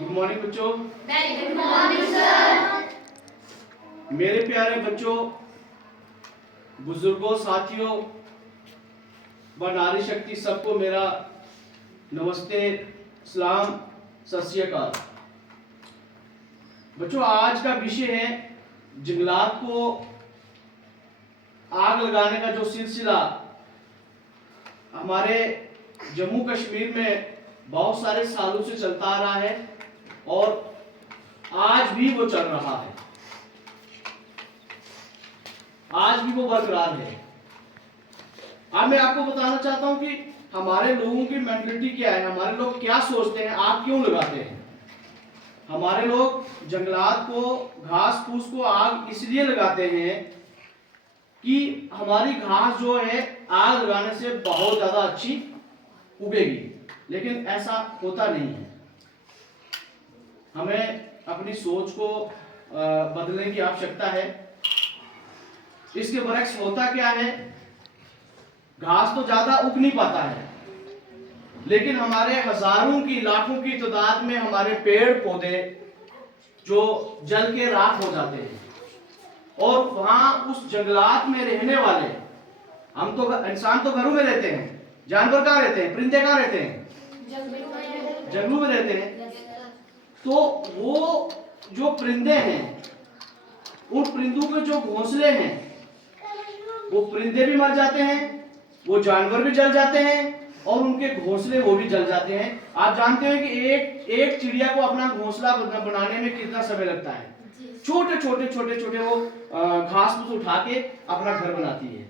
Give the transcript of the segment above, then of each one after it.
Good morning बच्चों। Very good morning sir. मेरे प्यारे बच्चों, बुजुर्गों, साथियों व नारी शक्ति सबको मेरा नमस्ते, सलाम, सत श्री अकाल। बच्चों, आज का विषय है जंगलात को आग लगाने का जो सिलसिला हमारे जम्मू कश्मीर में बहुत सारे सालों से चलता आ रहा है और आज भी वो चल रहा है, आज भी वो बरकरार है। अब मैं आपको बताना चाहता हूं कि हमारे लोगों की मेंटलिटी क्या है, हमारे लोग क्या सोचते हैं, आग क्यों लगाते हैं। हमारे लोग जंगलात को, घास फूस को आग इसलिए लगाते हैं कि हमारी घास जो है आग लगाने से बहुत ज्यादा अच्छी उगेगी, लेकिन ऐसा होता नहीं है। हमें अपनी सोच को बदलने की आवश्यकता है। इसके बरक्स होता क्या है, घास तो ज्यादा उग नहीं पाता है, लेकिन हमारे हजारों की, लाखों की तादाद में हमारे पेड़ पौधे जो जल के राख हो जाते हैं और वहां उस जंगलात में रहने वाले, हम तो इंसान तो घरों में रहते हैं, जानवर कहाँ रहते हैं, परिंदे कहाँ रहते हैं, जंगलों में रहते हैं। तो वो जो परिंदे हैं, उन परिंदों के जो घोंसले हैं, वो परिंदे भी मर जाते हैं, वो जानवर भी जल जाते हैं और उनके घोंसले वो भी जल जाते हैं। आप जानते हैं कि एक चिड़िया को अपना घोंसला बनाने में कितना समय लगता है। छोटे छोटे वो घास फूस उठा के अपना घर बनाती है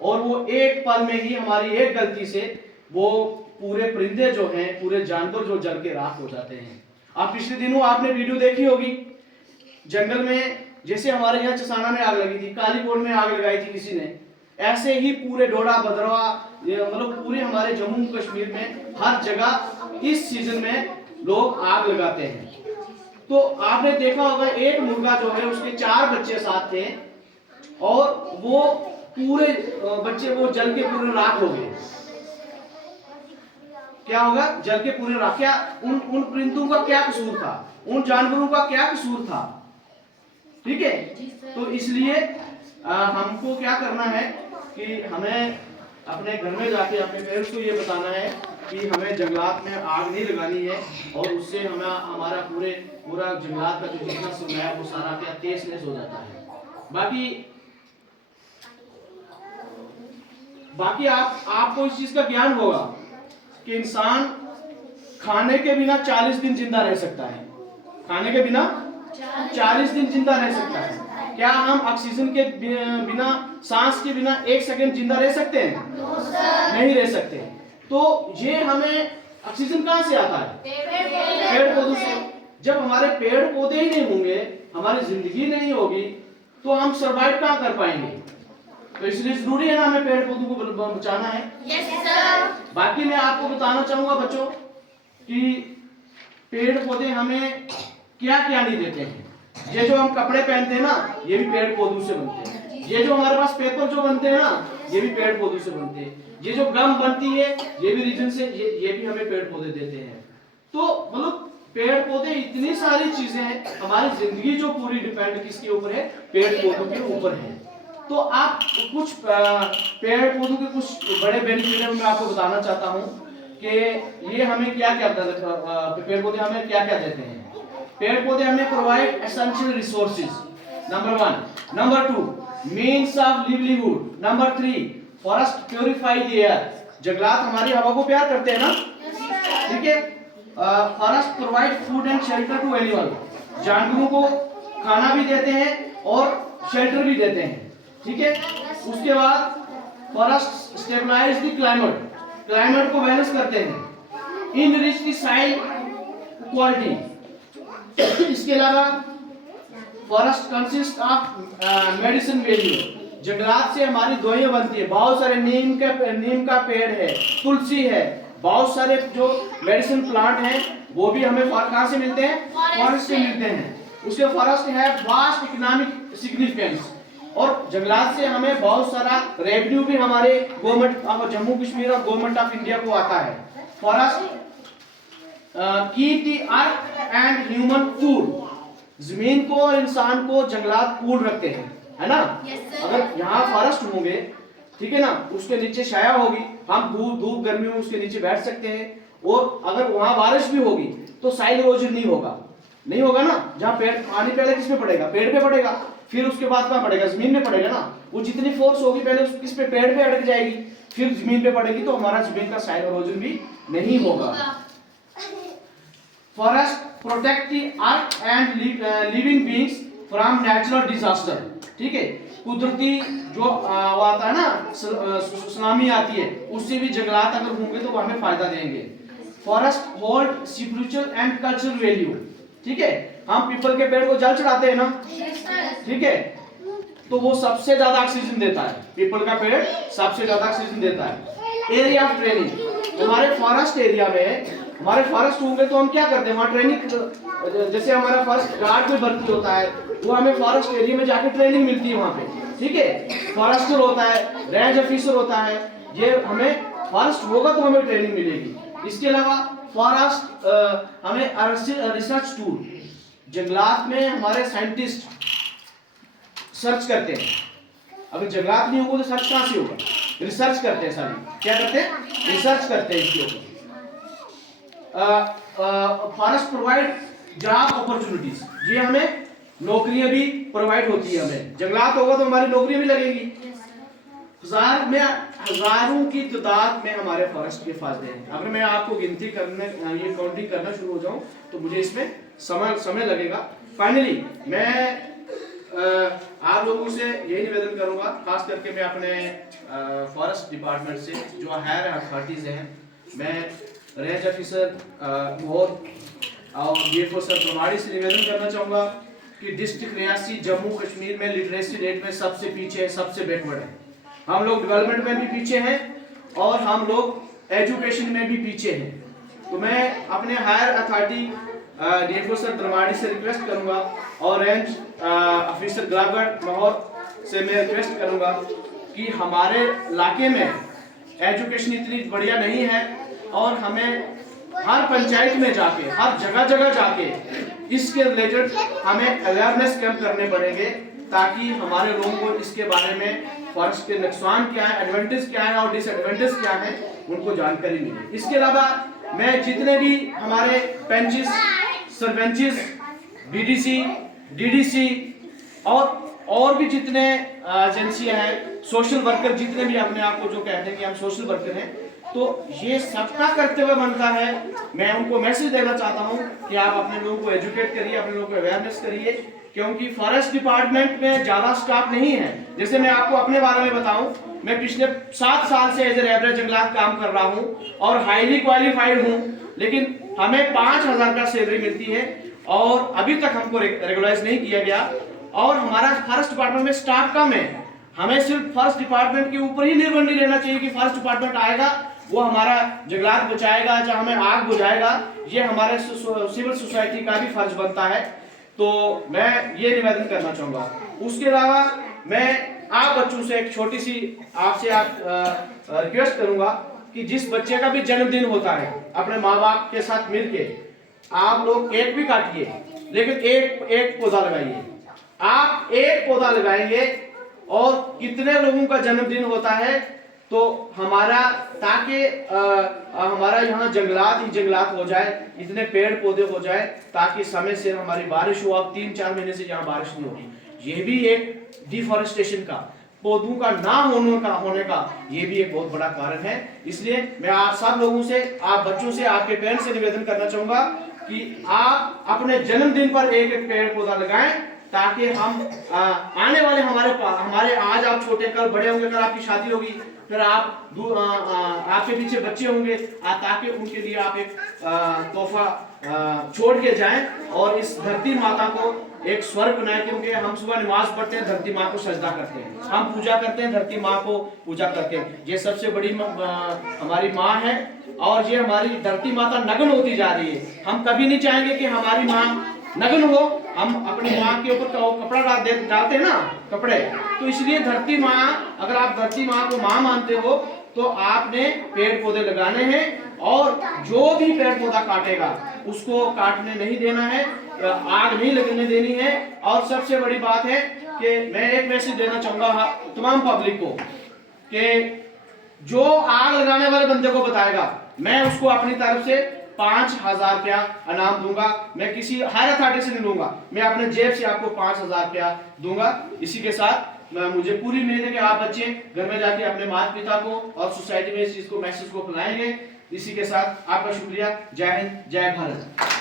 और वो एक पल में ही, हमारी एक गलती से, वो पूरे परिंदे जो हैं, पूरे जानवर जो जल के राख हो जाते हैं। आप पिछले दिनों आपने वीडियो देखी होगी, जंगल में जैसे हमारे यहाँ चसाना में आग लगी थी, कालीकोट में आग लगाई थी किसी ने, ऐसे ही पूरे डोडा भद्रवा, मतलब पूरे हमारे जम्मू कश्मीर में हर जगह इस सीजन में लोग आग लगाते हैं। तो आपने देखा होगा, एक मुर्गा जो है उसके 4 बच्चे साथ थे और वो पूरे बच्चे वो जल के पूरे राख हो गए। क्या होगा, जल के पूरे राख। क्या उन परिंदों का क्या कसूर था, उन जानवरों का क्या कसूर था? ठीक है। तो इसलिए हमको क्या करना है कि हमें अपने घर में जाके अपने पेरेंट्स को ये बताना है कि हमें जंगलात में आग नहीं लगानी है और उससे हमें हमारा पूरा जंगलात का जो जितना समय है वो सारा क्या तेजनेस हो जाता है। बाकी आपको इस चीज का ज्ञान होगा कि इंसान खाने के बिना 40 दिन जिंदा रह सकता है, खाने के बिना 40 दिन जिंदा रह सकता है। क्या हम ऑक्सीजन के बिना, सांस के बिना 1 सेकंड जिंदा रह सकते हैं? नहीं रह सकते। तो ये हमें ऑक्सीजन कहां से आता है? पेड़ पौधों से। जब हमारे पेड़ पौधे ही नहीं होंगे, हमारी जिंदगी नहीं होगी, तो हम सरवाइव कहां कर पाएंगे? तो इसलिए जरूरी है ना हमें पेड़ पौधों को बचाना है। Yes sir. बाकी मैं आपको बताना चाहूंगा बच्चों कि पेड़ पौधे हमें क्या क्या नहीं देते हैं। ये जो हम कपड़े पहनते हैं ना, ये भी पेड़ पौधों से बनते हैं। ये जो हमारे पास पेपर जो बनते हैं ना, ये भी पेड़ पौधों से बनते हैं। ये जो गम बनती है, ये भी रीजन से, ये भी हमें पेड़ पौधे देते हैं। तो मतलब पेड़ पौधे, इतनी सारी चीजें हैं। हमारी जिंदगी जो पूरी डिपेंड किसके ऊपर है? पेड़ पौधों के ऊपर है। तो आप कुछ पेड़ पौधों के कुछ बड़े बेनिफिट मैं आपको बताना चाहता हूँ कि ये हमें क्या क्या, पेड़ पौधे हमें क्या क्या देते हैं। पेड़ पौधे हमें provide essential resources, number 1। Number 2, means of livelihood. Number 3, forest purify the air. जंगलात हमारी हवा को प्यार करते हैं ना, ठीक है। Forest provide food and shelter to animal. जानवरों को खाना भी देते हैं और शेल्टर भी देते हैं, ठीक है। उसके बाद फॉरेस्ट स्टेबलाइज द क्लाइमेट को बैलेंस करते हैं। Enrich the soil quality. इसके अलावा forest consist of medicine value. जंगलात से हमारी दवाइयां बनती है। बहुत सारे नीम का पेड़ है, तुलसी है, बहुत सारे जो मेडिसिन प्लांट हैं वो भी हमें कहां से मिलते हैं? फॉरेस्ट से मिलते हैं। उसके फॉरेस्ट है वास्ट इकोनॉमिक सिग्निफिकेंस और जंगलात से हमें बहुत सारा रेवेन्यू भी हमारे गवर्नमेंट ऑफ जम्मू कश्मीर और गवर्नमेंट ऑफ इंडिया को आता है। Forest keep the earth and human cool. जमीन को और इंसान को जंगलात कूल रखते हैं, है ना। अगर यहाँ फॉरेस्ट होंगे, ठीक है ना, उसके नीचे छाया होगी, हम धूप गर्मी में उसके नीचे बैठ सकते हैं। और अगर वहां बारिश भी होगी तो साइल इरोजन नहीं होगा ना। जहाँ पेड़ पानी पहले किस पे पड़ेगा, पेड़ पे पड़ेगा, फिर उसके बाद कहाँ पड़ेगा, जमीन में पड़ेगा ना। वो जितनी फोर्स होगी पहले किस पे, पेड़ पे अटक जाएगी, फिर जमीन पे पड़ेगी, तो हमारा जमीन का साइल इरोजन भी नहीं होगा। Forest protect the earth and living beings from natural disaster. ठीक है, कुदरती जो वो आता है ना, सुनामी आती है, उससे भी जंगलात अगर होंगे तो वो हमें फायदा देंगे। Forest hold spiritual and cultural value. ठीक है, हम पीपल के पेड़ को जल चढ़ाते हैं ना, ठीक है, तो वो सबसे ज्यादा ऑक्सीजन देता है। पीपल का पेड़ सबसे ज्यादा ऑक्सीजन देता है। एरिया ऑफ ट्रेनिंग, हमारे फॉरेस्ट एरिया में, हमारे फॉरेस्ट होंगे तो हम क्या करते हैं वहाँ ट्रेनिंग। जैसे हमारा फॉरेस्ट गार्ड में भर्ती होता है, वो हमें फॉरेस्ट एरिया में जाके ट्रेनिंग मिलती है वहाँ पे। ठीक है, फॉरेस्टर होता है, रेंज ऑफिसर होता है, ये हमें फॉरेस्ट होगा तो हमें ट्रेनिंग मिलेगी। इसके अलावा फॉरेस्ट हमें रिसर्च टूल, जंगलात में हमारे साइंटिस्ट सर्च करते हैं। अगर जंगलात नहीं होगा तो सर्च कहाँ से होगा, रिसर्च करते हैं। सारी क्या करते हैं, रिसर्च करते हैं इसके ऊपर। फॉरेस्ट प्रोवाइड जॉब अपॉर्चुनिटीज, ये हमें नौकरियां भी प्रोवाइड होती है। हमें जंगलात होगा तो हमारी नौकरियां भी लगेंगी। हजारों की तादाद में हमारे फॉरेस्ट के फायदे हैं। अगर मैं आपको गिनती करने, ये काउंटिंग करना शुरू हो जाऊं तो मुझे इसमें समय लगेगा। फाइनली मैं आप लोगों से यही निवेदन करूंगा, खास करके मैं अपने फॉरेस्ट डिपार्टमेंट से जो हायर अथॉरिटीज हैं, मैं रेंज ऑफिसर और डीएफओ सर प्रमाणी से निवेदन करना चाहूँगा कि डिस्ट्रिक्ट रियासी जम्मू कश्मीर में लिटरेसी रेट में सबसे पीछे है, सबसे बैकवर्ड है। हम लोग डेवलपमेंट में भी पीछे हैं और हम लोग एजुकेशन में भी पीछे हैं। तो मैं अपने हायर अथॉरिटी डीएफओ सर प्रमाणी से रिक्वेस्ट करूँगा और रेंज ऑफिसर ग्राफगढ़ माहौर से मैं रिक्वेस्ट करूँगा कि हमारे इलाके में एजुकेशन इतनी बढ़िया नहीं है और हमें हर पंचायत में जाके, हर जगह जाके इसके रिलेटेड हमें अवेयरनेस कैंप करने पड़ेंगे, ताकि हमारे लोगों को इसके बारे में फॉरेस्ट के नुकसान क्या है, एडवांटेज क्या है और डिसएडवांटेज क्या है, उनको जानकारी मिले। इसके अलावा मैं जितने भी हमारे पंचेस, सरपंचेस, बीडीसी, डीडीसी और भी जितने एजेंसियां हैं, सोशल वर्कर जितने भी अपने आप को जो कहते हैं कि हम सोशल वर्कर हैं, तो ये सबका कर्तव्य बनता है। मैं उनको मैसेज देना चाहता हूं कि आप अपने लोगों को एजुकेट करिए, अपने लोगों को अवेयरनेस करिए, क्योंकि फॉरेस्ट डिपार्टमेंट में ज्यादा स्टाफ नहीं है। जैसे मैं आपको अपने बारे में बताऊं, मैं पिछले 7 साल से एज ए एवरेज जंगलात काम कर रहा हूं और हाईली क्वालिफाइड हूं, लेकिन हमें 5,000 का सैलरी मिलती है और अभी तक हमको रेगुलराइज नहीं किया गया। और हमारा फॉरेस्ट डिपार्टमेंट में स्टाफ कम है। हमें सिर्फ फॉरेस्ट डिपार्टमेंट के ऊपर ही निर्भर नहीं रहना चाहिए कि फॉरेस्ट डिपार्टमेंट आएगा, वो हमारा जंगलात बचाएगा, चाहे हमें आग बुझाएगा। ये हमारे सिविल सोसाइटी का भी फर्ज बनता है। तो मैं ये निवेदन करना चाहूँगा। उसके अलावा मैं आप बच्चों से एक छोटी सी आपसे रिक्वेस्ट करूँगा कि जिस बच्चे का भी जन्मदिन होता है, अपने माँ बाप के साथ मिलके आप लोग केक भी काटिए, लेकिन एक पौधा लगाइए। आप एक पौधा लगाएंगे और कितने लोगों का जन्मदिन होता है तो हमारा, ताकि हमारा यहाँ जंगलात ही जंगलात हो जाए, इतने पेड़ पौधे हो जाए, ताकि समय से हमारी बारिश हो। अब 3-4 महीने से यहाँ बारिश नहीं होगी। ये भी एक डिफॉरेस्टेशन का, पौधों का ना होने का ये भी एक बहुत बड़ा कारण है। इसलिए मैं आप सब लोगों से, आप बच्चों से, आपके पेरेंट्स से निवेदन करना चाहूंगा कि आप अपने जन्मदिन पर एक पेड़ पौधा लगाएं, ताकि हम आने वाले हमारे आज आप छोटे, कल बड़े होंगे, कल आपकी शादी होगी, फिर आपके पीछे बच्चे होंगे, ताकि उनके लिए आप एक तोहफा छोड़ के जाएं और इस धरती माता को एक स्वर्ग बनाए। क्योंकि हम सुबह नमाज पढ़ते हैं, धरती माँ को सजदा करते हैं, हम पूजा करते हैं, धरती माँ को पूजा करते हैं। ये सबसे बड़ी हमारी माँ है और ये हमारी धरती माता नग्न होती जा रही है। हम कभी नहीं चाहेंगे कि हमारी माँ नग्न हो। हम अपनी माँ के ऊपर कपड़ा डालते हैं ना, कपड़े, तो इसलिए धरती माँ, अगर आप धरती माँ को माँ मानते हो तो आपने पेड़ पौधे लगाने हैं और जो भी पेड़ पौधा काटेगा उसको काटने नहीं देना है, आग नहीं लगने देनी है। और सबसे बड़ी बात है कि मैं एक मैसेज देना चाहूंगा तमाम पब्लिक को कि जो आग लगाने वाले बंदे को बताएगा मैं उसको अपनी तरफ से 5,000 रुपया इनाम दूंगा। मैं किसी हायर अथॉरिटी से नहीं लूंगा, मैं अपने जेब से आपको 5,000 रुपया दूंगा। इसी के साथ मुझे पूरी उम्मीद है कि आप बच्चे घर में जाके अपने माता पिता को और सोसाइटी में इस चीज को मैसेज को फैलाएंगे। इसी के साथ आपका शुक्रिया। जय हिंद, जय भारत।